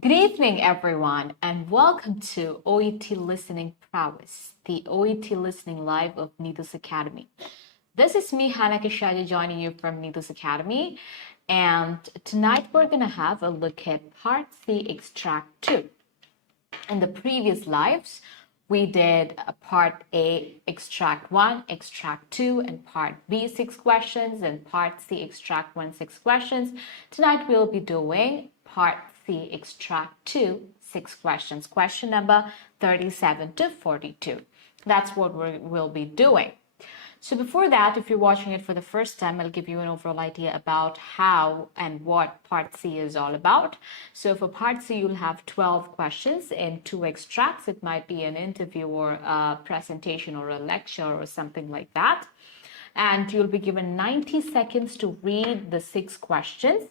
Good evening, everyone, and welcome to OET Listening Prowess, the OET Listening Live of Neethus Academy. This is me, Shaji, joining you from Neethus Academy, and tonight we're going to have a look at Part C, Extract 2. In the previous lives, we did Part A, Extract 1, Extract 2, and Part B, 6 questions, and Part C, Extract 1, 6 questions. Tonight we'll be doing Part C, Extract 2, 6 questions. Question number 37 to 42. That's what we'll be doing. So before that, if you're watching it for the first time, I'll give you an overall idea about how and what Part C is all about. So for Part C, you'll have 12 questions in 2 extracts. It might be an interview or a presentation or a lecture or something like that. And you'll be given 90 seconds to read the 6 questions.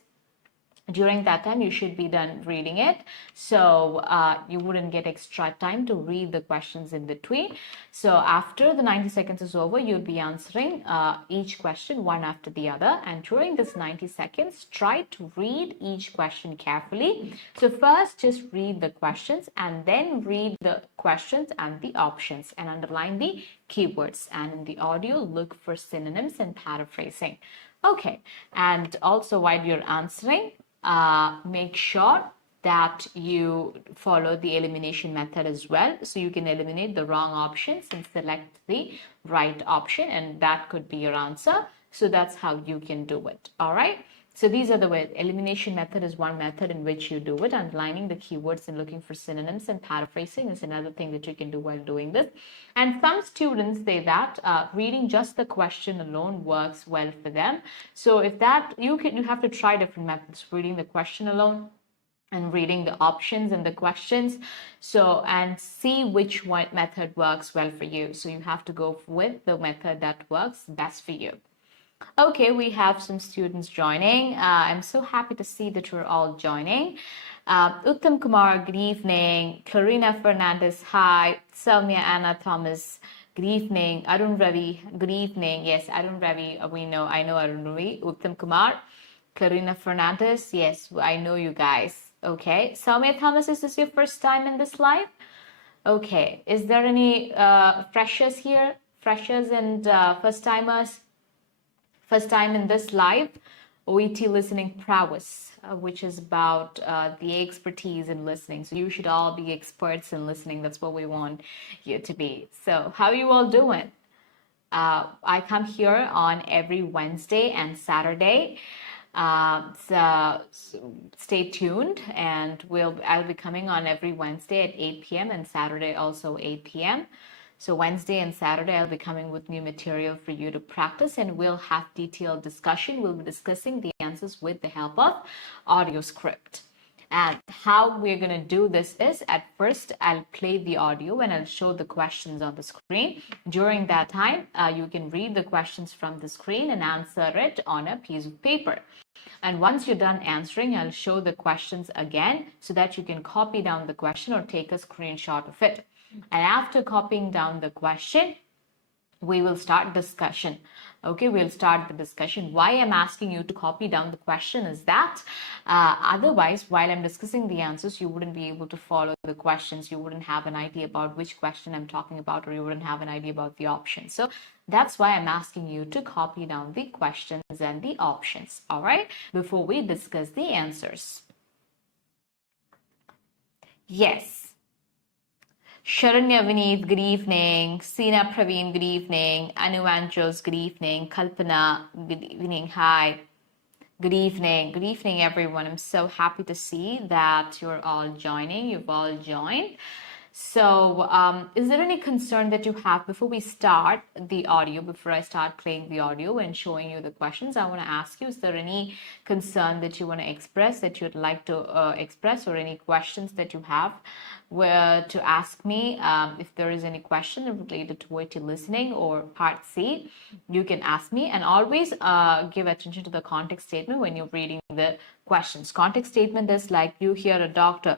During that time, you should be done reading it. So you wouldn't get extra time to read the questions in between. So after the 90 seconds is over, you'll be answering each question one after the other. And during this 90 seconds, try to read each question carefully. So first, just read the questions and then read the questions and the options and underline the keywords. And in the audio, look for synonyms and paraphrasing. Okay. And also while you're answering, make sure that you follow the elimination method as well, so you can eliminate the wrong options and select the right option, and that could be your answer. So that's how you can do it. All right, so these are the ways. Elimination method is one method in which you do it. Underlining the keywords and looking for synonyms and paraphrasing is another thing that you can do while doing this. And some students say that reading just the question alone works well for them. So if that, you have to try different methods, reading the question alone and reading the options and the questions, so and see which one method works well for you. So you have to go with the method that works best for you. Okay, we have some students joining. I'm so happy to see that you're all joining. Uttam Kumar, good evening. Clarina Fernandez, hi. Soumya Anna Thomas, good evening. Arun Ravi, good evening. Yes, Arun Ravi, I know Arun Ravi. Uttam Kumar, Clarina Fernandez, yes, I know you guys. Okay, Soumya Thomas, is this your first time in this live? Okay, is there any freshers here? Freshers and first-timers? First time in this live, OET Listening Prowess, which is about the expertise in listening. So you should all be experts in listening. That's what we want you to be. So how are you all doing? I come here on every Wednesday and Saturday. So stay tuned, and I'll be coming on every Wednesday at 8 p.m. and Saturday also 8 p.m. So Wednesday and Saturday, I'll be coming with new material for you to practice, and we'll have detailed discussion. We'll be discussing the answers with the help of audio script. And how we're going to do this is, at first, I'll play the audio and I'll show the questions on the screen. During that time, you can read the questions from the screen and answer it on a piece of paper. And once you're done answering, I'll show the questions again so that you can copy down the question or take a screenshot of it. And after copying down the question, we will start discussion. Okay, we'll start the discussion. Why I'm asking you to copy down the question is that otherwise, while I'm discussing the answers, you wouldn't be able to follow the questions. You wouldn't have an idea about which question I'm talking about, or you wouldn't have an idea about the options. So that's why I'm asking you to copy down the questions and the options. All right, before we discuss the answers. Yes. Sharanya Vineet, good evening. Sina Praveen, good evening. Anu Anjos, good evening. Kalpana, good evening. Hi. Good evening. Good evening, everyone. I'm so happy to see that you're all joining. You've all joined. So is there any concern that you have before we start the audio, before I start playing the audio and showing you the questions? I want to ask you, is there any concern that you want to express, that you'd like to express, or any questions that you have to ask me? If there is any question related to OET listening or Part C, you can ask me, and always give attention to the context statement when you're reading the questions. Context statement is like you hear a doctor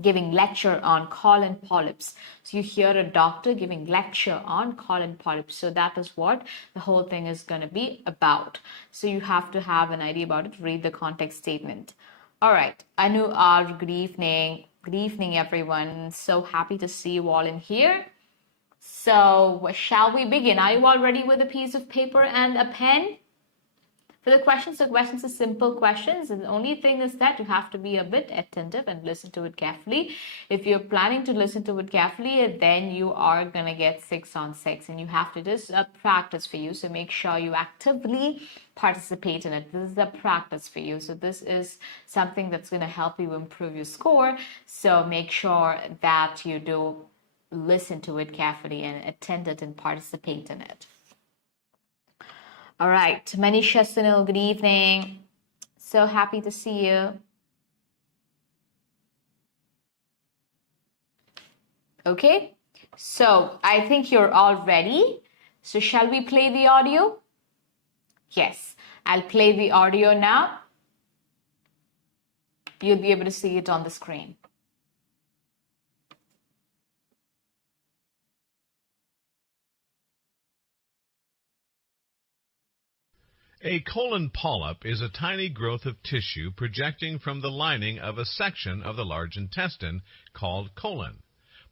giving lecture on colon polyps. So you hear a doctor giving lecture on colon polyps. So that is what the whole thing is going to be about. So you have to have an idea about it. Read the context statement. All right, Anu R, good evening. Good evening, everyone. So happy to see you all in here. So, shall we begin? Are you all ready with a piece of paper and a pen? For the questions are simple questions, and the only thing is that you have to be a bit attentive and listen to it carefully. If you're planning to listen to it carefully, then you are going to get 6 on 6, and you have to just practice for you. So make sure you actively participate in it. This is a practice for you. So this is something that's going to help you improve your score. So make sure that you do listen to it carefully and attend it and participate in it. All right, Manisha Sunil, good evening. So happy to see you. Okay, so I think you're all ready. So shall we play the audio? Yes, I'll play the audio now. You'll be able to see it on the screen. A colon polyp is a tiny growth of tissue projecting from the lining of a section of the large intestine called colon.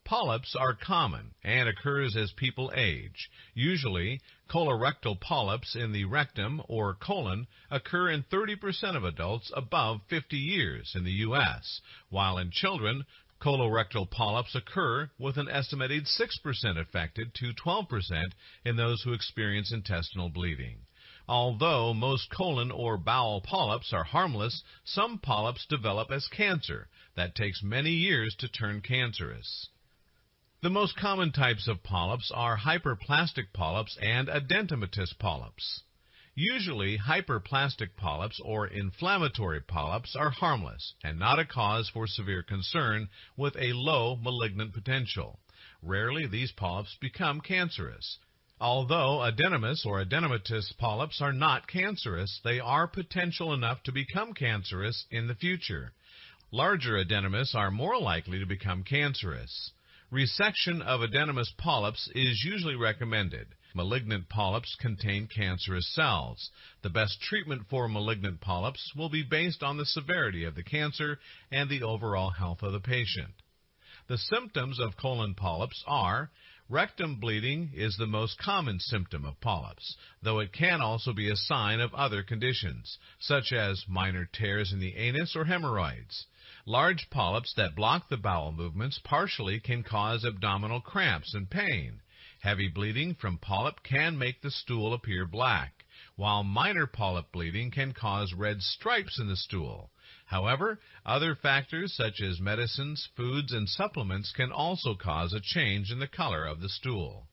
Polyps are common and occurs as people age. Usually, colorectal polyps in the rectum or colon occur in 30% of adults above 50 years in the U.S., while in children, colorectal polyps occur with an estimated 6% affected to 12% in those who experience intestinal bleeding. Although most colon or bowel polyps are harmless, some polyps develop as cancer that takes many years to turn cancerous. The most common types of polyps are hyperplastic polyps and edematous polyps. Usually, hyperplastic polyps or inflammatory polyps are harmless and not a cause for severe concern with a low malignant potential. Rarely, these polyps become cancerous. Although edematous or edematous polyps are not cancerous, they are potential enough to become cancerous in the future. Larger edematous are more likely to become cancerous. Resection of edematous polyps is usually recommended. Malignant polyps contain cancerous cells. The best treatment for malignant polyps will be based on the severity of the cancer and the overall health of the patient. The symptoms of colon polyps are: rectum bleeding is the most common symptom of polyps, though it can also be a sign of other conditions, such as minor tears in the anus or hemorrhoids. Large polyps that block the bowel movements partially can cause abdominal cramps and pain. Heavy bleeding from polyp can make the stool appear black, while minor polyp bleeding can cause red stripes in the stool. However, other factors such as medicines, foods, and supplements can also cause a change in the color of the stool.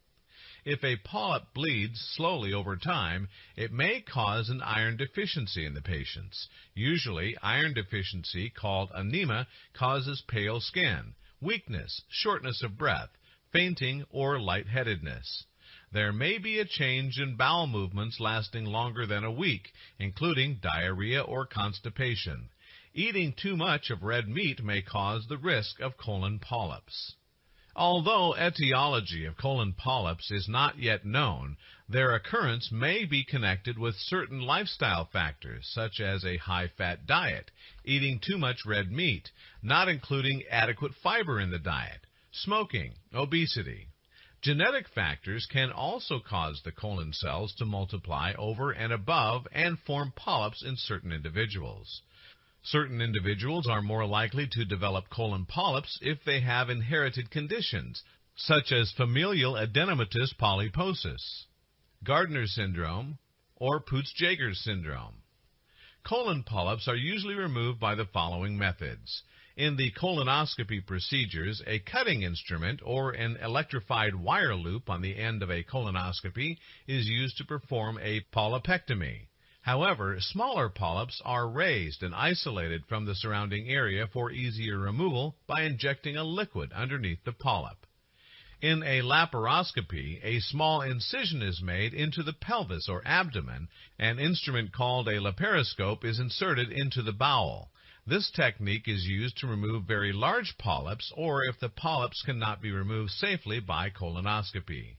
If a polyp bleeds slowly over time, it may cause an iron deficiency in the patients. Usually, iron deficiency, called anemia, causes pale skin, weakness, shortness of breath, fainting, or lightheadedness. There may be a change in bowel movements lasting longer than a week, including diarrhea or constipation. Eating too much of red meat may cause the risk of colon polyps. Although etiology of colon polyps is not yet known, their occurrence may be connected with certain lifestyle factors, such as a high-fat diet, eating too much red meat, not including adequate fiber in the diet, smoking, obesity. Genetic factors can also cause the colon cells to multiply over and above and form polyps in certain individuals. Certain individuals are more likely to develop colon polyps if they have inherited conditions, such as familial edematous polyposis, Gardner syndrome, or Peutz-Jeghers syndrome. Colon polyps are usually removed by the following methods. In the colonoscopy procedures, a cutting instrument or an electrified wire loop on the end of a colonoscopy is used to perform a polypectomy. However, smaller polyps are raised and isolated from the surrounding area for easier removal by injecting a liquid underneath the polyp. In a laparoscopy, a small incision is made into the pelvis or abdomen. An instrument called a laparoscope is inserted into the bowel. This technique is used to remove very large polyps or if the polyps cannot be removed safely by colonoscopy.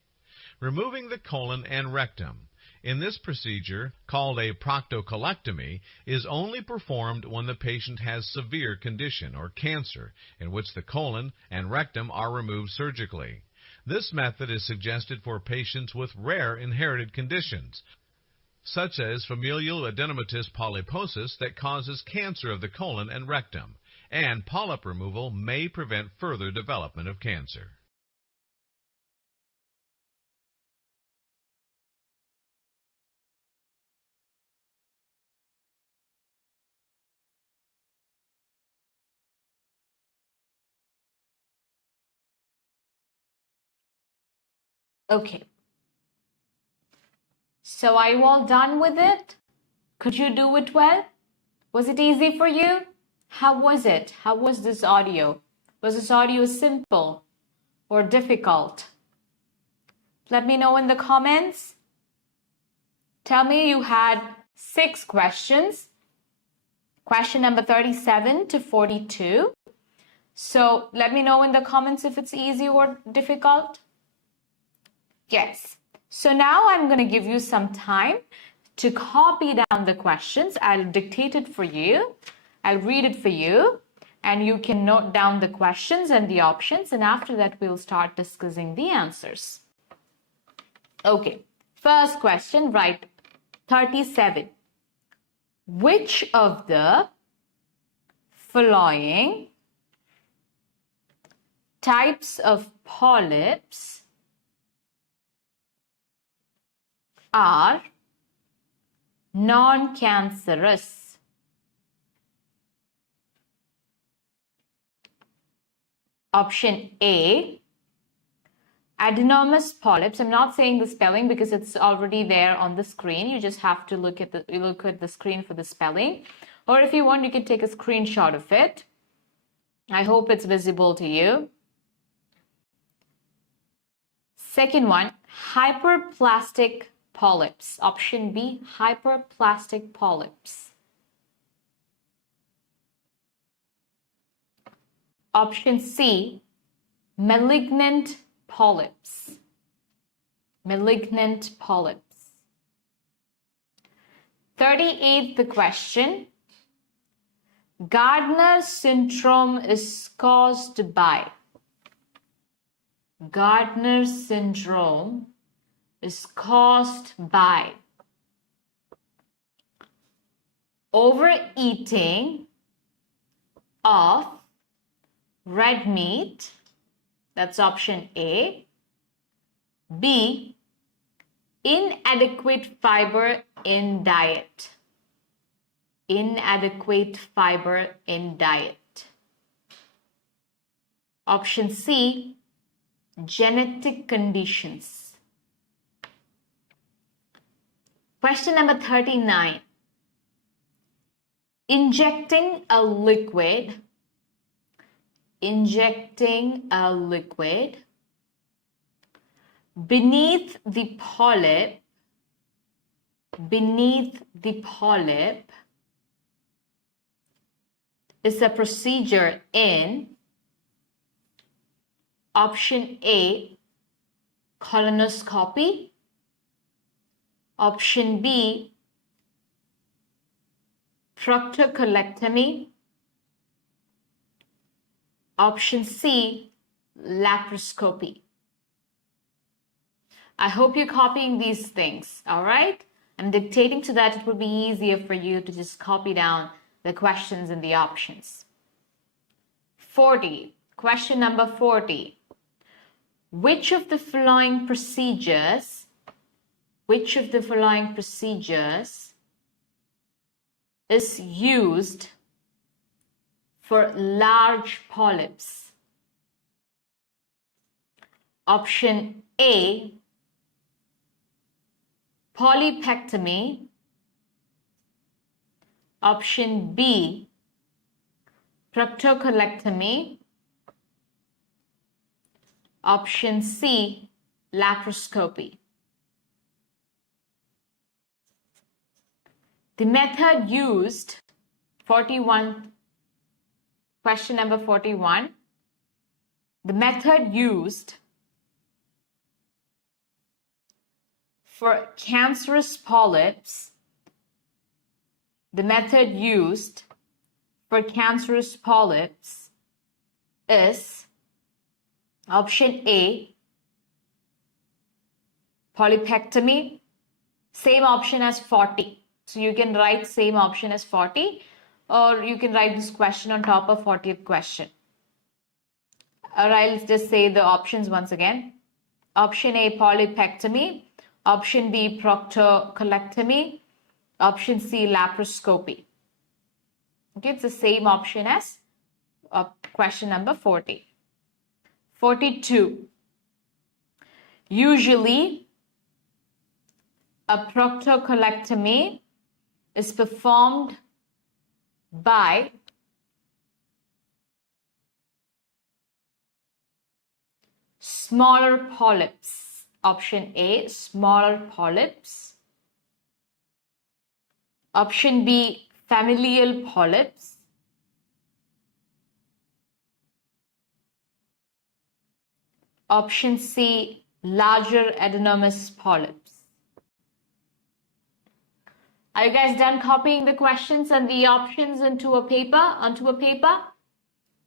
Removing the colon and rectum. In this procedure, called a proctocolectomy, is only performed when the patient has severe condition or cancer in which the colon and rectum are removed surgically. This method is suggested for patients with rare inherited conditions, such as familial adenomatous polyposis that causes cancer of the colon and rectum, and polyp removal may prevent further development of cancer. Okay. So are you all done with it? Could you do it well? Was it easy for you? How was it? How was this audio? Was this audio simple or difficult? Let me know in the comments. Tell me you had 6 questions. Question number 37 to 42. So let me know in the comments if it's easy or difficult. Yes. So now I'm going to give you some time to copy down the questions. I'll dictate it for you. I'll read it for you. And you can note down the questions and the options. And after that, we'll start discussing the answers. Okay. First question, right. 37. Which of the following types of polyps are non-cancerous? Option A, adenomous polyps. I'm not saying the spelling because it's already there on the screen. You just have to look at the screen for the spelling. Or if you want, you can take a screenshot of it. I hope it's visible to you. Second one, hyperplastic polyps. Option B, hyperplastic polyps. Option C, malignant polyps. Malignant polyps. 38th question. Gardner syndrome is caused by. Gardner syndrome is caused by overeating of red meat. That's option A. B, inadequate fiber in diet. Inadequate fiber in diet. Option C, genetic conditions. Question number 39. Injecting a liquid beneath the polyp is a procedure in option A, colonoscopy. Option B, proctocolectomy. Option C, laparoscopy. I hope you're copying these things, all right? I'm dictating so that it will be easier for you to just copy down the questions and the options. 40. Question number 40. Which of the following procedures is used for large polyps? Option A, polypectomy. Option B, proctocolectomy. Option C, laparoscopy. The method used, 41, question number 41. The method used For cancerous polyps, the method used for cancerous polyps is option A, polypectomy, same option as 40. So you can write same option as 40, or you can write this question on top of 40th question. Or I'll just say the options once again. Option A, polypectomy. Option B, proctocolectomy. Option C, laparoscopy. Okay, it's the same option as question number 40. 42. Usually, a proctocolectomy is performed by smaller polyps. Option A, smaller polyps. Option B, familial polyps. Option C, larger adenomous polyps. Are you guys done copying the questions and the options onto a paper?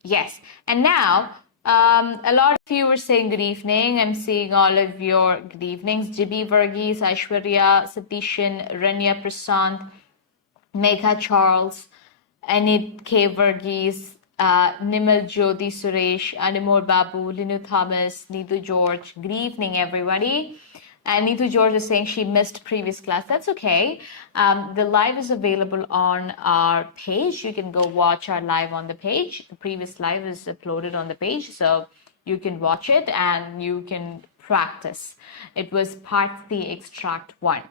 Yes. And now, a lot of you were saying good evening. I'm seeing all of your good evenings. Jibbi Varghese, Aishwarya, Satishan, Rania Prasant, Megha Charles, Anit K. Varghese, Nimal Jyoti Suresh, Animor Babu, Linu Thomas, Neetu George. Good evening, everybody. And Neetu George is saying she missed previous class. That's okay. The live is available on our page. You can go watch our live on the page. The previous live is uploaded on the page, so you can watch it and you can practice. It was part C extract 1,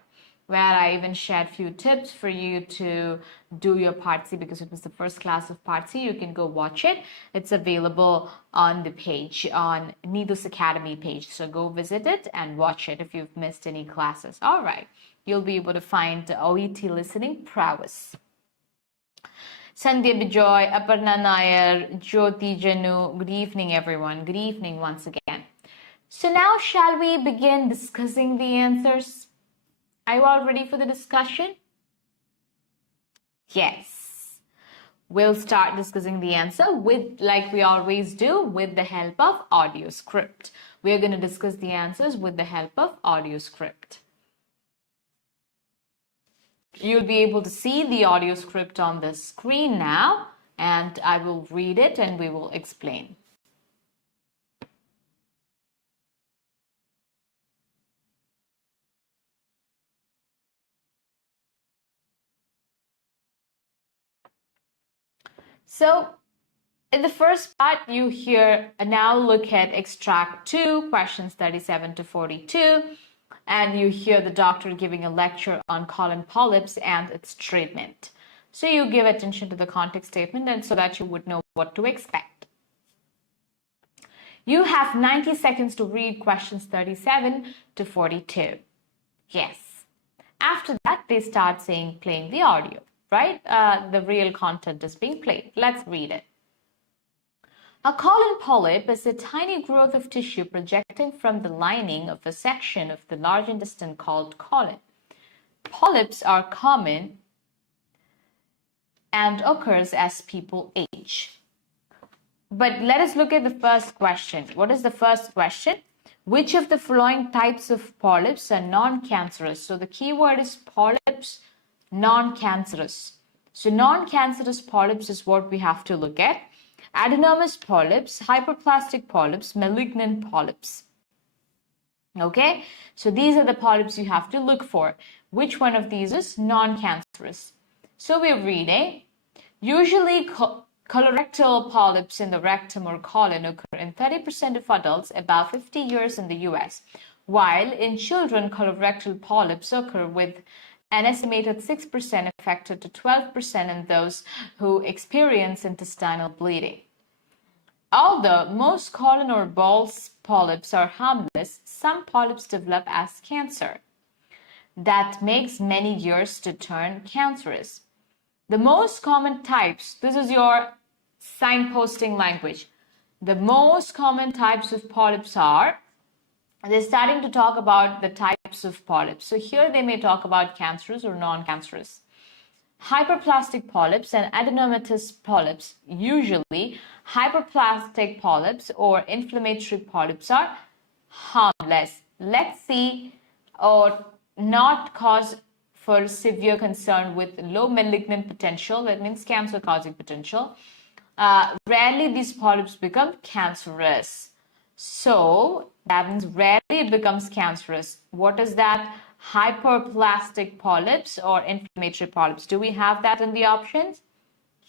where I even shared few tips for you to do your part C, because it was the first class of part C. You can go watch it. It's available on the page, on Needus Academy page. So go visit it and watch it if you've missed any classes. All right. You'll be able to find OET listening prowess. Sandhya Bijoy, Aparna Nair, Jyoti Janu. Good evening, everyone. Good evening once again. So now shall we begin discussing the answers? Are you all ready for the discussion? Yes. We'll start discussing the answer with, like we always do, with the help of audio script. We're going to discuss the answers with the help of audio script. You'll be able to see the audio script on the screen now, and I will read it and we will explain. So, in the first part, you hear, now look at extract 2, questions 37 to 42, and you hear the doctor giving a lecture on colon polyps and its treatment. So you give attention to the context statement, and so that you would know what to expect. You have 90 seconds to read questions 37 to 42. Yes. After that, they start saying playing the audio. Right? The real content is being played. Let's read it. A colon polyp is a tiny growth of tissue projecting from the lining of a section of the large intestine called colon. Polyps are common and occurs as people age. But let us look at the first question. What is the first question? Which of the following types of polyps are non-cancerous? So the key word is polyps, non-cancerous. So non-cancerous polyps is what we have to look at. Adenomous polyps, hyperplastic polyps, malignant polyps. Okay, so these are the polyps you have to look for. Which one of these is non-cancerous? So we're reading, usually colorectal polyps in the rectum or colon occur in 30% of adults above 50 years in the US, while in children colorectal polyps occur with an estimated 6% affected to 12% in those who experience intestinal bleeding. Although most colon or bowel polyps are harmless, some polyps develop as cancer. That makes many years to turn cancerous. The most common types, this is your signposting language. The most common types of polyps are, they're starting to talk about the types of polyps. So here they may talk about cancerous or non-cancerous. Hyperplastic polyps and adenomatous polyps. Usually, hyperplastic polyps or inflammatory polyps are harmless. Let's see, or not cause for severe concern with low malignant potential. That means cancer-causing potential. Rarely these polyps become cancerous. So that means rarely it becomes cancerous. What is that? Hyperplastic polyps or inflammatory polyps. Do we have that in the options?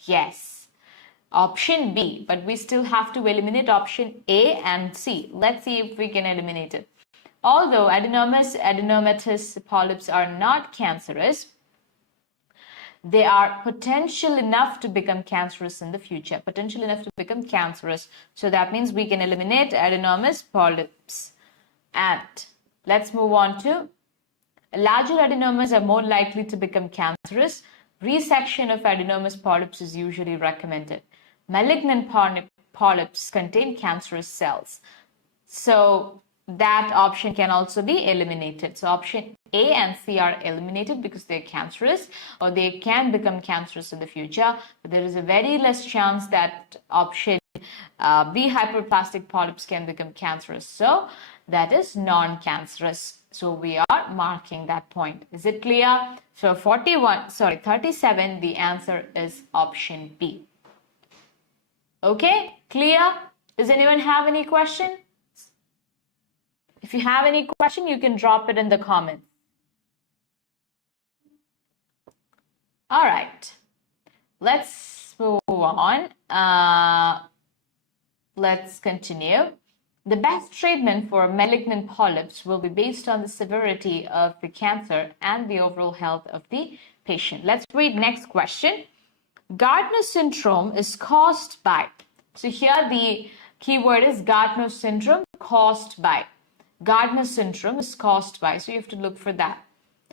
Yes. Option B, but we still have to eliminate option A and C. Let's see if we can eliminate it. Although adenomatous polyps are not cancerous, they are potential enough to become cancerous in the future. Potential enough to become cancerous. So that means we can eliminate adenomatous polyps. And let's move on to larger adenomas are more likely to become cancerous. Resection of adenomatous polyps is usually recommended. Malignant polyps contain cancerous cells. So that option can also be eliminated. So option A and C are eliminated because they're cancerous or they can become cancerous in the future. But there is a very less chance that option B, hyperplastic polyps, can become cancerous. So that is non-cancerous. So we are marking that point. Is it clear? So 37, the answer is option B. Okay, clear? Does anyone have any question? If you have any question, you can drop it in the comments. All right, let's move on. Let's continue. The best treatment for malignant polyps will be based on the severity of the cancer and the overall health of the patient. Let's read next question. Gardner syndrome is caused by. So here the keyword is Gardner syndrome caused by. Gardner syndrome is caused by. So you have to look for that.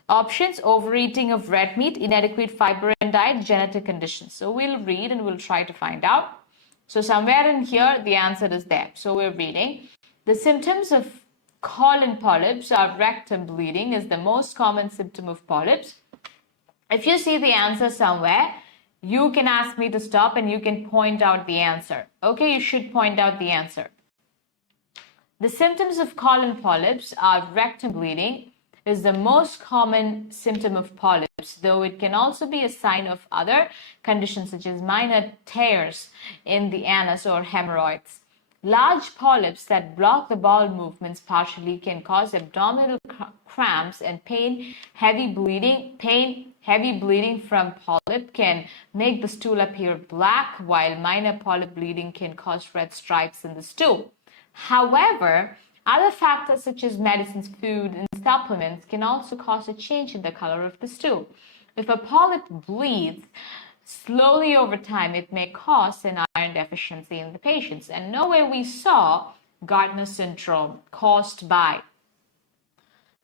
Options: overeating of red meat, inadequate fiber in diet, genetic conditions. So we'll read and we'll try to find out. So somewhere in here, the answer is there. So we're reading. The symptoms of colon polyps are rectum bleeding is the most common symptom of polyps. If you see the answer somewhere, you can ask me to stop and you can point out the answer. Okay, you should point out the answer. The symptoms of colon polyps are rectum bleeding is the most common symptom of polyps, though it can also be a sign of other conditions such as minor tears in the anus or hemorrhoids. Large polyps that block the bowel movements partially can cause abdominal cramps and pain. Heavy bleeding from polyp can make the stool appear black, while minor polyp bleeding can cause red stripes in the stool. However, other factors such as medicines, food, and supplements can also cause a change in the color of the stool. If a polyp bleeds slowly over time, it may cause an iron deficiency in the patients. And nowhere we saw Gardner syndrome caused by.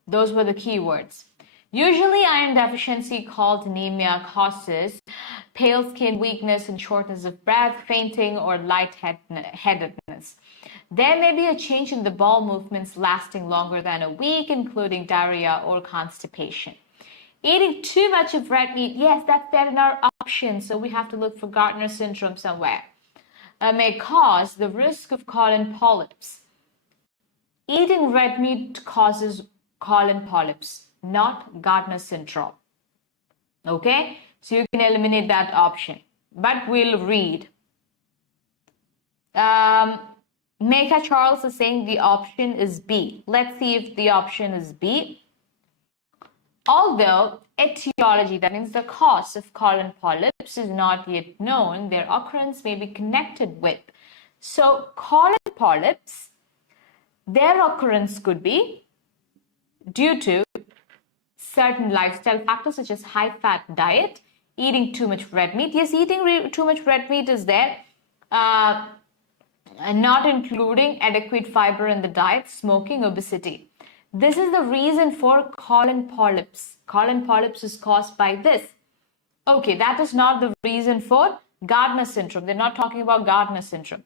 Those were the keywords. Usually, iron deficiency called anemia causes pale skin, weakness, and shortness of breath, fainting, or lightheadedness. There may be a change in the bowel movements lasting longer than a week, including diarrhea or constipation. Eating too much of red meat, yes, that's there in our options, so we have to look for Gardner syndrome somewhere. May cause the risk of colon polyps. Eating red meat causes colon polyps, not Gardner syndrome. Okay, so you can eliminate that option, but we'll read. Mecca Charles is saying the option is B. Let's see if the option is B. Although etiology, that means the cause of colon polyps, is not yet known, their occurrence may be connected with. So colon polyps, their occurrence could be due to certain lifestyle factors such as high-fat diet, eating too much red meat. Yes, eating too much red meat is there. Not including adequate fiber in the diet, smoking, obesity. This is the reason for colon polyps. Colon polyps is caused by this. Okay, that is not the reason for Gardner syndrome. They're not talking about Gardner syndrome.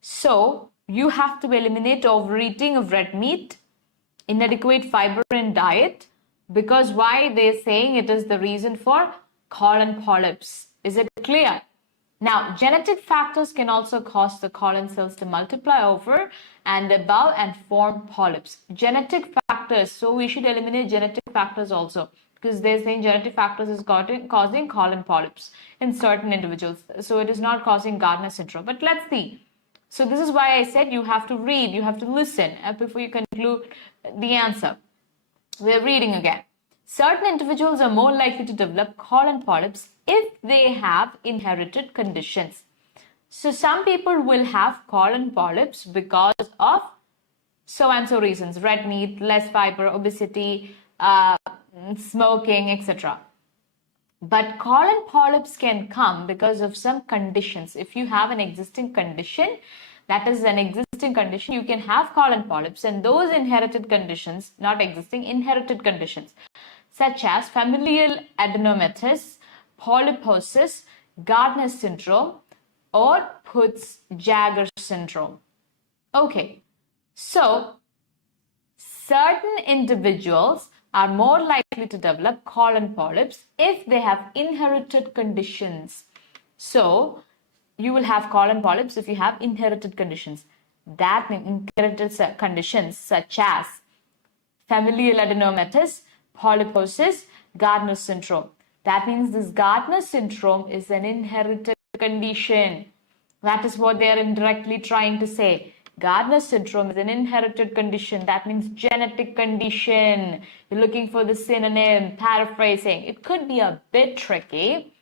So you have to eliminate overeating of red meat, Inadequate fiber in diet. Because why they're saying it is the reason for colon polyps. Is it clear? Now, genetic factors can also cause the colon cells to multiply over and above and form polyps. Genetic factors, so we should eliminate genetic factors also, because they're saying genetic factors is causing colon polyps in certain individuals. So it is not causing Gardner syndrome. But let's see. So this is why I said you have to read, you have to listen before you conclude the answer. We're reading again. Certain individuals are more likely to develop colon polyps if they have inherited conditions. So some people will have colon polyps because of so and so reasons: red meat, less fiber, obesity, smoking, etc. But colon polyps can come because of some conditions. If you have an existing condition, that is an existing condition, you can have colon polyps, and those inherited conditions, not existing, inherited conditions, such as familial adenomatous, polyposis, Gardner syndrome, or Peutz-Jeghers syndrome. Okay, so certain individuals are more likely to develop colon polyps if they have inherited conditions. So you will have colon polyps if you have inherited conditions. That means inherited conditions such as familial adenomatous, polyposis, Gardner syndrome. That means this Gardner syndrome is an inherited condition. That is what they are indirectly trying to say. Gardner syndrome is an inherited condition. That means genetic condition. You're looking for the synonym, paraphrasing. It could be a bit tricky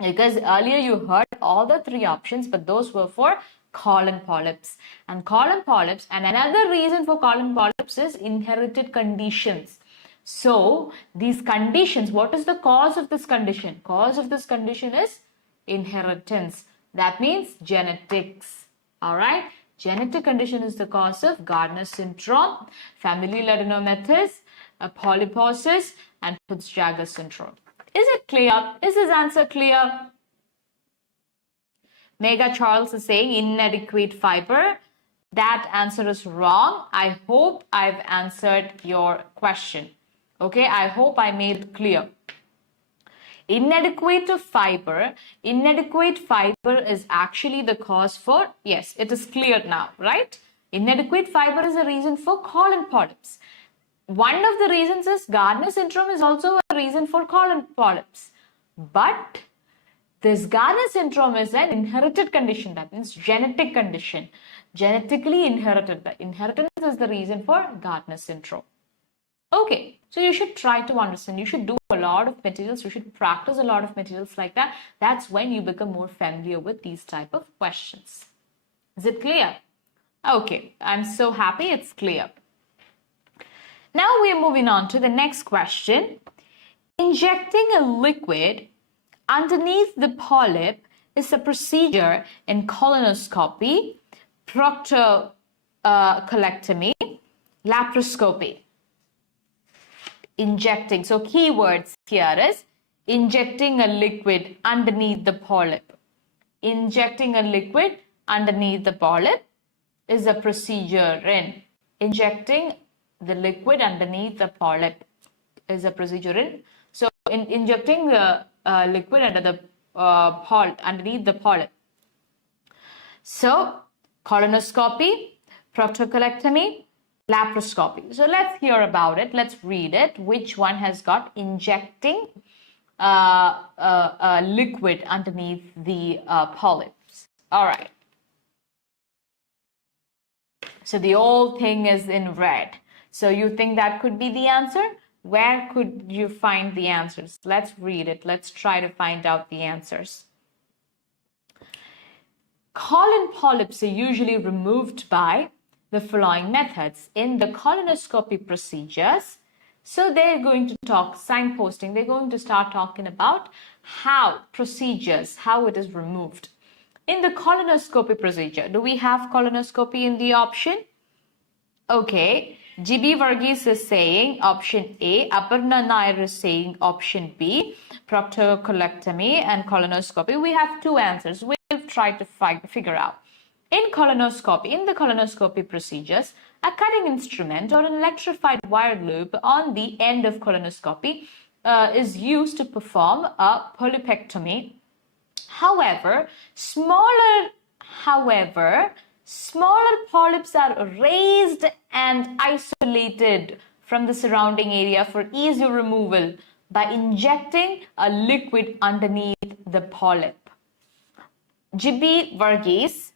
because earlier you heard all the three options, but those were for colon polyps. And colon polyps, and another reason for colon polyps is inherited conditions. So these conditions, what is the cause of this condition? Cause of this condition is inheritance. That means genetics. All right. Genetic condition is the cause of Gardner syndrome, familial adenomatous, polyposis, and Peutz-Jeghers syndrome. Is it clear? Is this answer clear? Mega Charles is saying inadequate fiber. That answer is wrong. I hope I've answered your question. Okay, I hope I made it clear. Inadequate fiber is actually the cause for, yes, it is clear now, right? Inadequate fiber is a reason for colon polyps. One of the reasons is Gardner syndrome is also a reason for colon polyps. But this Gardner syndrome is an inherited condition, that means genetic condition, genetically inherited. The inheritance is the reason for Gardner syndrome. Okay, so you should try to understand. You should do a lot of materials. You should practice a lot of materials like that. That's when you become more familiar with these type of questions. Is it clear? Okay, I'm so happy it's clear. Now we are moving on to the next question. Injecting a liquid underneath the polyp is a procedure in colonoscopy, proctocolectomy, laparoscopy. Injecting. So keywords here is injecting a liquid underneath the polyp. Injecting a liquid underneath the polyp is a procedure in. Injecting the liquid underneath the polyp is a procedure in. So in injecting the liquid under the underneath the polyp. So colonoscopy, proctocolectomy, laparoscopy. So let's hear about it. Let's read it. Which one has got injecting a liquid underneath the polyps? All right. So the whole thing is in red. So you think that could be the answer? Where could you find the answers? Let's read it. Let's try to find out the answers. Colon polyps are usually removed by the following methods in the colonoscopy procedures. So they're going to talk signposting. They're going to start talking about how procedures, how it is removed. In the colonoscopy procedure, do we have colonoscopy in the option? Okay, GB Varghese is saying option A, Aparna Nair is saying option B, proctocolectomy and colonoscopy. We have two answers. We'll try to figure out. In colonoscopy, in the colonoscopy procedures, a cutting instrument or an electrified wire loop on the end of colonoscopy is used to perform a polypectomy. However, smaller polyps are raised and isolated from the surrounding area for easier removal by injecting a liquid underneath the polyp. 𝐲𝐵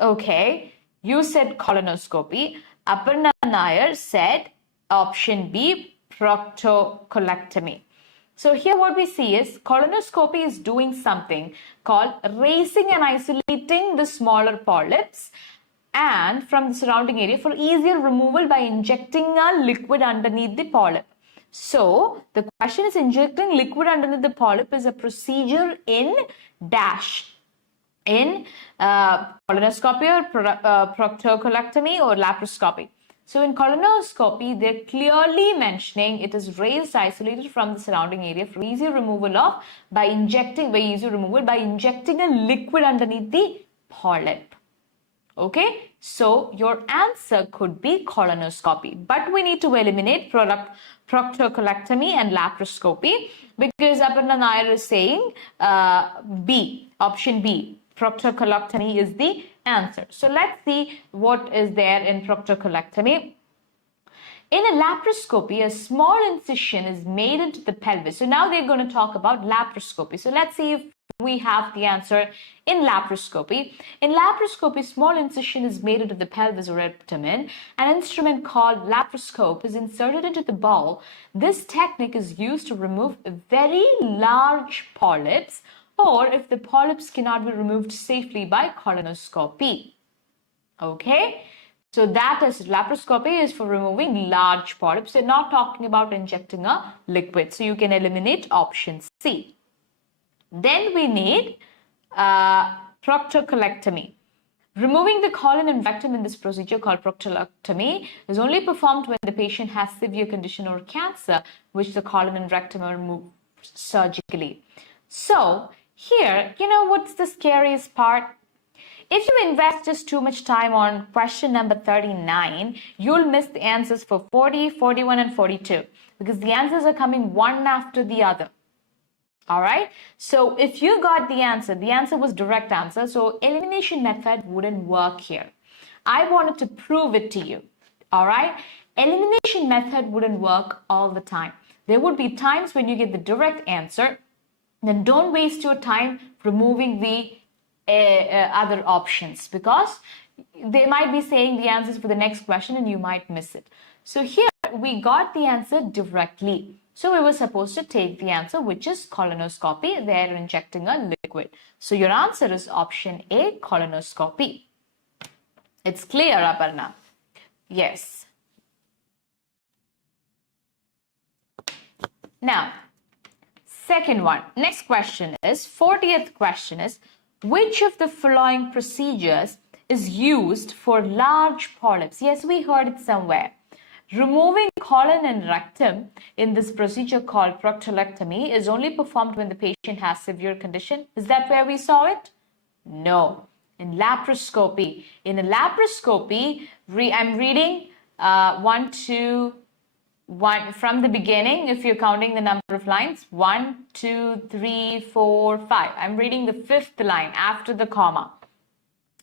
okay, you said colonoscopy. Aparna Nair said option B, proctocolectomy. So here what we see is colonoscopy is doing something called raising and isolating the smaller polyps and from the surrounding area for easier removal by injecting a liquid underneath the polyp. So the question is, injecting liquid underneath the polyp is a procedure in dash. In colonoscopy or proctocolectomy or laparoscopy. So in colonoscopy, they're clearly mentioning it is raised, isolated from the surrounding area for easy removal by injecting a liquid underneath the polyp. Okay, so your answer could be colonoscopy, but we need to eliminate proctocolectomy and laparoscopy because Aparna Nair is saying B, option B. Proctocolectomy is the answer. So let's see what is there in proctocolectomy. In a laparoscopy, a small incision is made into the pelvis. So now they're going to talk about laparoscopy. So let's see if we have the answer in laparoscopy. In laparoscopy, small incision is made into the pelvis or abdomen. An instrument called laparoscope is inserted into the bowel. This technique is used to remove very large polyps, or if the polyps cannot be removed safely by colonoscopy. Okay, so that is laparoscopy is for removing large polyps. They're not talking about injecting a liquid. So you can eliminate option C. Then we need proctocolectomy. Removing the colon and rectum in this procedure called proctocolectomy is only performed when the patient has severe condition or cancer, which the colon and rectum are removed surgically. So here, you know what's the scariest part? If you invest just too much time on question number 39, you'll miss the answers for 40, 41, and 42 because the answers are coming one after the other. All right. So if you got the answer was direct answer. So elimination method wouldn't work here. I wanted to prove it to you. All right. Elimination method wouldn't work all the time. There would be times when you get the direct answer. Then don't waste your time removing the other options because they might be saying the answers for the next question and you might miss it. So here we got the answer directly. So we were supposed to take the answer, which is colonoscopy. They're injecting a liquid. So your answer is option A, colonoscopy. It's clear, Aparna? Yes. Now, second one. Next question is, 40th question is, which of the following procedures is used for large polyps? Yes, we heard it somewhere. Removing colon and rectum in this procedure called proctocolectomy is only performed when the patient has severe condition. Is that where we saw it? No. In laparoscopy. In a laparoscopy, I'm reading 1, 2, 1 from the beginning. If you're counting the number of lines, 1, 2, 3, 4, 5. I'm reading the 5th line after the comma.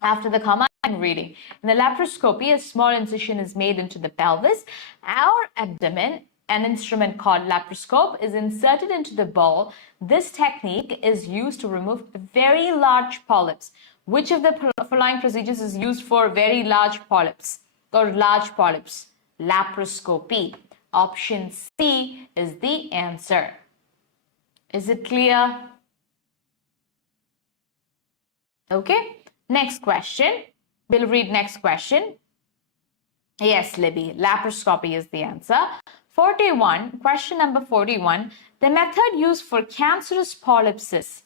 After the comma, I'm reading. In the laparoscopy, a small incision is made into the pelvis. Our abdomen, an instrument called laparoscope, is inserted into the bowel. This technique is used to remove very large polyps. Which of the following procedures is used for very large polyps or large polyps? Laparoscopy. Option C is the answer. Is it clear? Okay. Next question. We'll read next question. Yes, Libby. Laparoscopy is the answer. 41. Question number 41. The method used for cancerous polyps is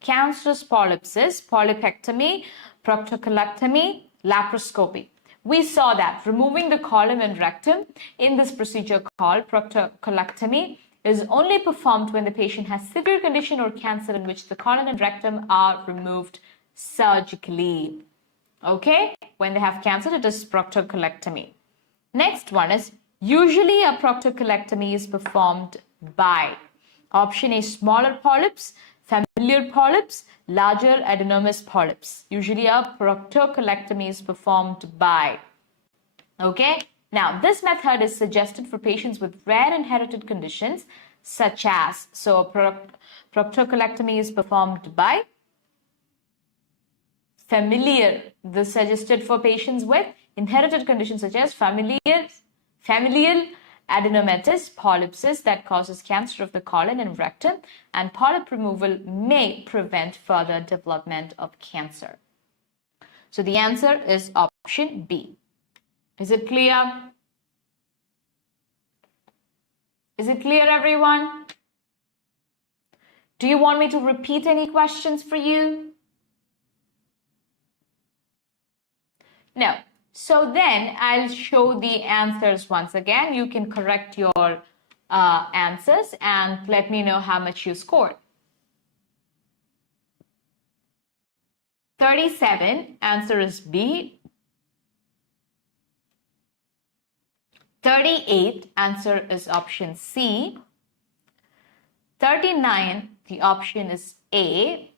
polypectomy, proctocolectomy, laparoscopy. We saw that removing the colon and rectum in this procedure called proctocolectomy is only performed when the patient has severe condition or cancer in which the colon and rectum are removed surgically. Okay, when they have cancer, it is proctocolectomy. Next one is usually a proctocolectomy is performed by option A, smaller polyps, familial polyps, larger adenomatous polyps. Usually a proctocolectomy is performed by. Okay, now this method is suggested for patients with rare inherited conditions such as, so proctocolectomy is performed by familial. This is suggested for patients with inherited conditions such as familial adenomatous polyps that causes cancer of the colon and rectum, and polyp removal may prevent further development of cancer. So the answer is option B. Is it clear? Is it clear, everyone? Do you want me to repeat any questions for you? No. So then I'll show the answers once again. You can correct your answers and let me know how much you scored. 37, answer is B. 38, answer is option C. 39, the option is A.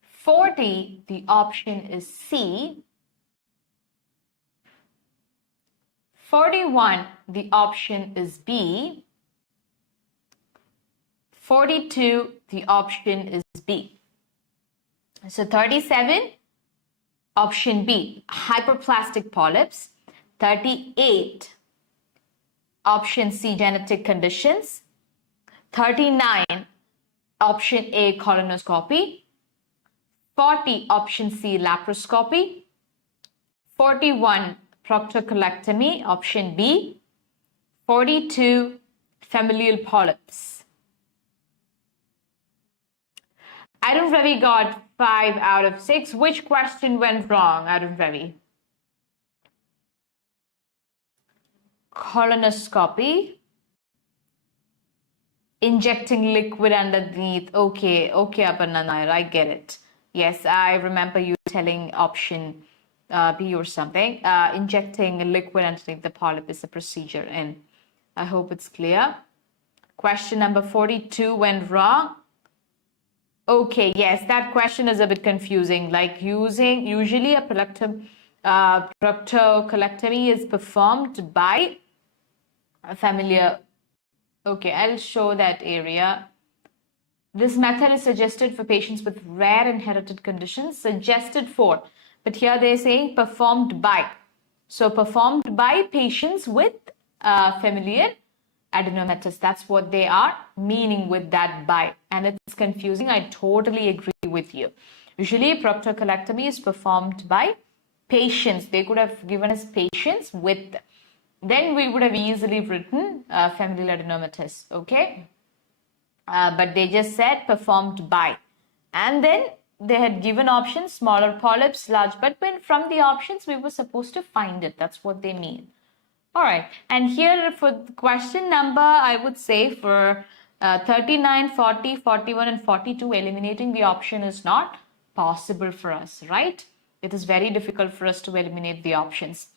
40, the option is C. 41, the option is B. 42, the option is B. So 37, option B, hyperplastic polyps. 38, option C, genetic conditions. 39, option A, colonoscopy. 40, option C, laparoscopy. 41, proctocolectomy, option B. 42, familial polyps. Arun Ravi got 5 out of 6. Which question went wrong, Arun Ravi? Colonoscopy. Injecting liquid underneath. Okay, Aparna Nair, I get it. Yes, I remember you telling option B or something. Injecting a liquid underneath the polyp is a procedure, and I hope it's clear. Question number 42 went wrong. Okay, yes, that question is a bit confusing. Like usually a proctocolectomy is performed by a familiar. Okay, I'll show that area. This method is suggested for patients with rare inherited conditions. Suggested for, but here they're saying performed by. So performed by patients with familial adenomatous. That's what they are meaning with that by. And it's confusing. I totally agree with you. Usually proctocolectomy is performed by patients. They could have given us patients with, then we would have easily written familial adenomatous. Okay. But they just said performed by. And then they had given options, smaller polyps, large, but when from the options, we were supposed to find it. That's what they mean. All right. And here for question number, I would say for 39, 40, 41, and 42, eliminating the option is not possible for us, right? It is very difficult for us to eliminate the options.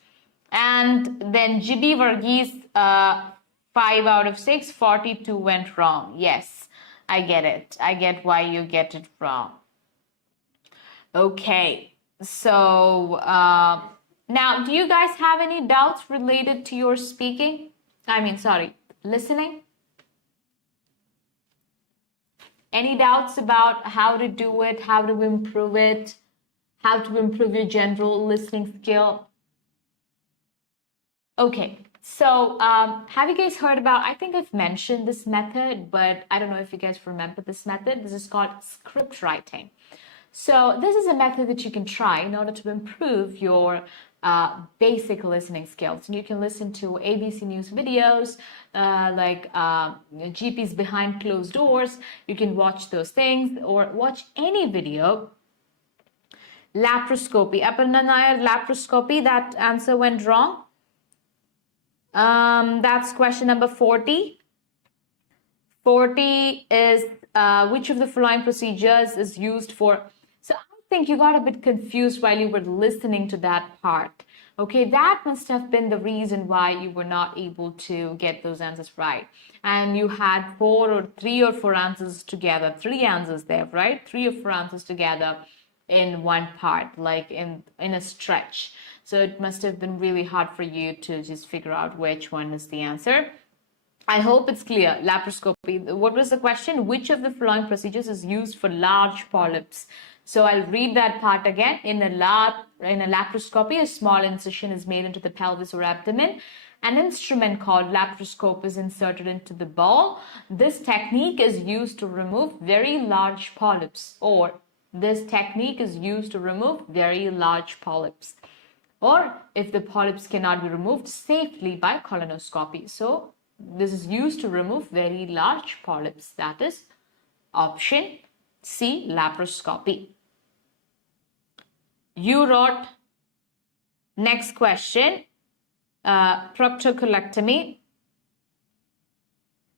And then GB Varghese, 5 out of 6, 42 went wrong. Yes, I get it. I get why you get it wrong. Okay, so now, do you guys have any doubts related to your speaking? Listening? Any doubts about how to do it, how to improve it, how to improve your general listening skill? Okay, so have you guys heard about, I think I've mentioned this method, but I don't know if you guys remember this method. This is called script writing. So this is a method that you can try in order to improve your basic listening skills. And you can listen to ABC News videos, like GPs behind closed doors. You can watch those things or watch any video. Laparoscopy. Aparna Nair, laparoscopy, that answer went wrong. That's question number 40. 40 is which of the following procedures is used for... So think you got a bit confused while you were listening to that part. Okay, that must have been the reason why you were not able to get those answers right. And you had three or four answers together, three answers there, right? Three or four answers together in one part, like in a stretch. So it must have been really hard for you to just figure out which one is the answer. I hope it's clear. Laparoscopy. What was the question? Which of the following procedures is used for large polyps? So I'll read that part again. In a laparoscopy, a small incision is made into the pelvis or abdomen. An instrument called laparoscope is inserted into the ball. This technique is used to remove very large polyps, or this technique is used to remove very large polyps, or if the polyps cannot be removed safely by colonoscopy. So this is used to remove very large polyps. That is option C, laparoscopy. You wrote next question, proctocolectomy,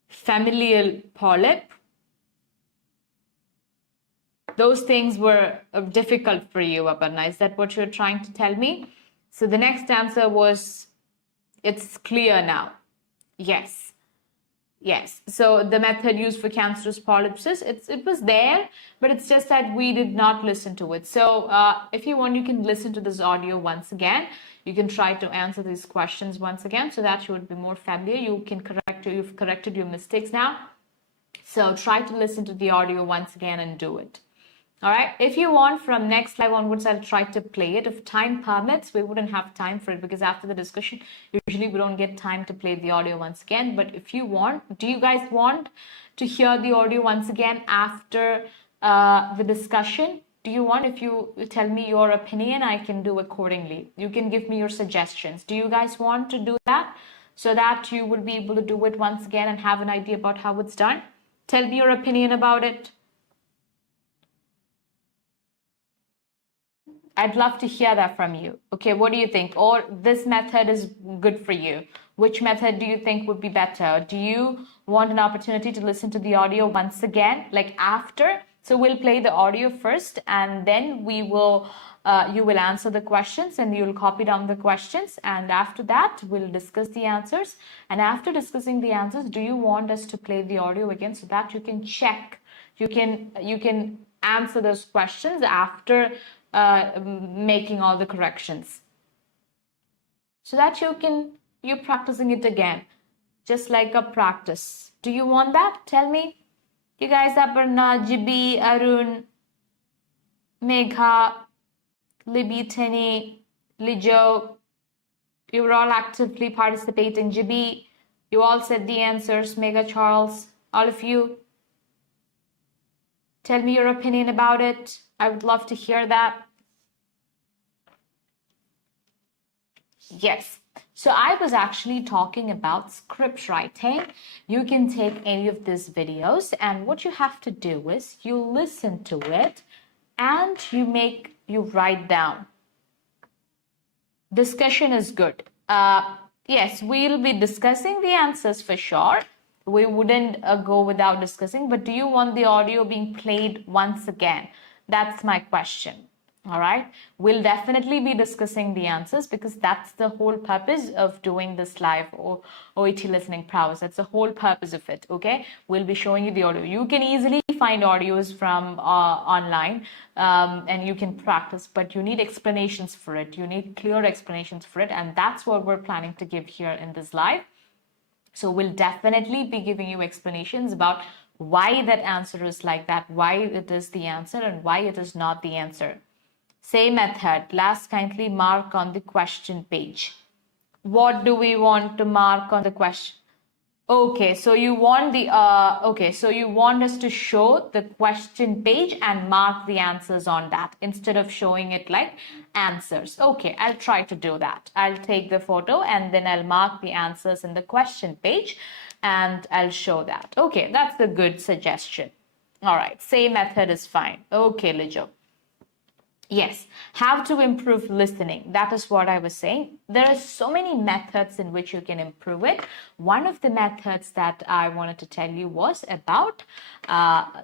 familial polyp. Those things were difficult for you, Aparna. Is that what you're trying to tell me? So the next answer was, it's clear now. Yes. Yes. So the method used for cancerous polyps, it was there, but it's just that we did not listen to it. So if you want, you can listen to this audio once again. You can try to answer these questions once again so that you would be more familiar. You've corrected your mistakes now. So try to listen to the audio once again and do it. All right. If you want, from next live onwards, I'll try to play it. If time permits, we wouldn't have time for it because after the discussion, usually we don't get time to play the audio once again. But if you want, do you guys want to hear the audio once again after the discussion? Do you want? If you tell me your opinion, I can do accordingly. You can give me your suggestions. Do you guys want to do that so that you will be able to do it once again and have an idea about how it's done? Tell me your opinion about it. I'd love to hear that from you. Okay, what do you think? Or this method is good for you. Which method do you think would be better? Do you want an opportunity to listen to the audio once again, like after? So we'll play the audio first, and then we will, you will answer the questions and you'll copy down the questions. And after that, we'll discuss the answers. And after discussing the answers, do you want us to play the audio again so that you can check, you can answer those questions after making all the corrections, so that you're practicing it again, just like a practice. Do you want that? Tell me. You guys, Aparna, Jibi, Arun, Megha, Libby, Tenny, Lijo, you were all actively participating. Jibi, you all said the answers. Megha, Charles, all of you. Tell me your opinion about it. I would love to hear that. Yes. So I was actually talking about script writing. You can take any of these videos, and what you have to do is you listen to it and you write down. Discussion is good. Yes, we'll be discussing the answers for sure. We wouldn't go without discussing, but do you want the audio being played once again? That's my question. All right. We'll definitely be discussing the answers because that's the whole purpose of doing this live or OET listening prowess. That's the whole purpose of it. Okay. We'll be showing you the audio. You can easily find audios from online and you can practice, but you need explanations for it. You need clear explanations for it. And that's what we're planning to give here in this live. So we'll definitely be giving you explanations about why that answer is like that, why it is the answer and why it is not the answer. Same method. Last, kindly mark on the question page. What do we want to mark on the question? Okay, so you want so you want us to show the question page and mark the answers on that instead of showing it like answers. Okay, I'll try to do that. I'll take the photo and then I'll mark the answers in the question page and I'll show that. Okay, that's a good suggestion. All right, same method is fine. Okay, Lijo. Yes, how to improve listening. That is what I was saying. There are so many methods in which you can improve it. One of the methods that I wanted to tell you was about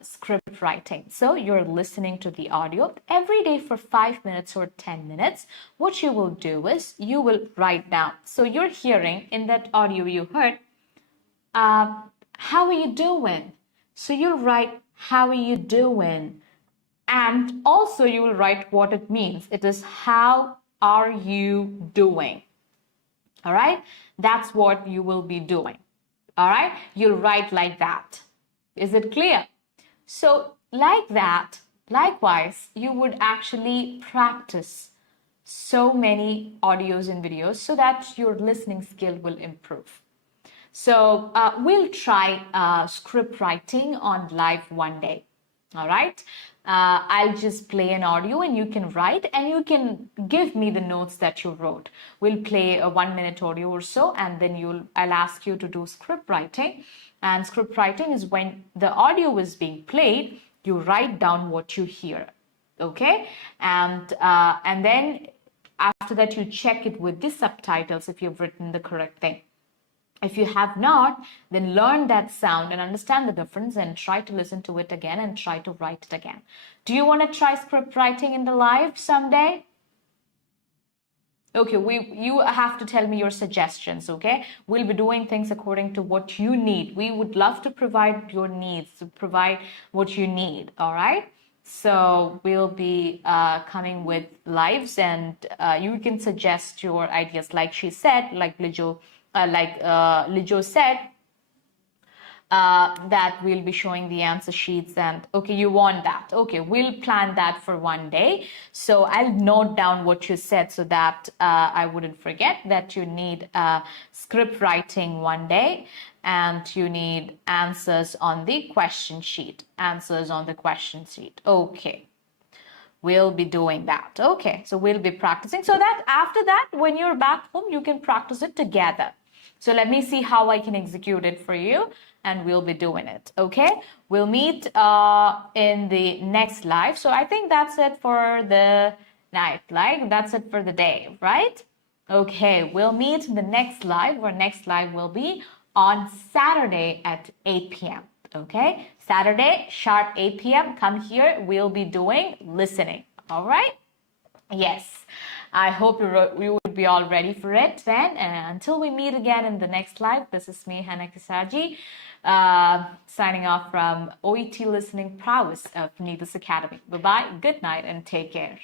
script writing. So you're listening to the audio every day for 5 minutes or 10 minutes. What you will do is you will write down. So you're hearing in that audio you heard, how are you doing? So you'll write, how are you doing? And also you will write what it means. It is, how are you doing? All right. That's what you will be doing. All right. You'll write like that. Is it clear? So like that, likewise, you would actually practice so many audios and videos so that your listening skill will improve. So we'll try script writing on live one day. All right. I'll just play an audio and you can write and you can give me the notes that you wrote. We'll play a 1 minute audio or so, and then I'll ask you to do script writing. And script writing is when the audio is being played, you write down what you hear. Okay. And then after that, you check it with the subtitles if you've written the correct thing. If you have not, then learn that sound and understand the difference and try to listen to it again and try to write it again. Do you want to try script writing in the live someday? Okay, you have to tell me your suggestions, okay? We'll be doing things according to what you need. We would love to provide your needs, to provide what you need, all right? So we'll be coming with lives, and you can suggest your ideas. Like she said, like Lijo said, that we'll be showing the answer sheets, and okay, you want that. Okay, we'll plan that for one day. So I'll note down what you said so that I wouldn't forget that you need script writing one day, and you need answers on the question sheet. Okay. We'll be doing that. Okay, so we'll be practicing so that after that, when you're back home, you can practice it together. So let me see how I can execute it for you, and we'll be doing it. Okay, we'll meet in the next live. So I think that's it for the night, like that's it for the day, right? Okay, we'll meet in the next live. Our next live will be on Saturday at 8 p.m. Okay, Saturday, sharp 8 p.m. Come here. We'll be doing listening. All right. Yes, I hope you would be all ready for it then. And until we meet again in the next live, this is me, 𝐻𝐿𝐿, signing off from OET Listening Prowess of 𝐁𝐴𝐴 Academy. Bye-bye, good night, and take care.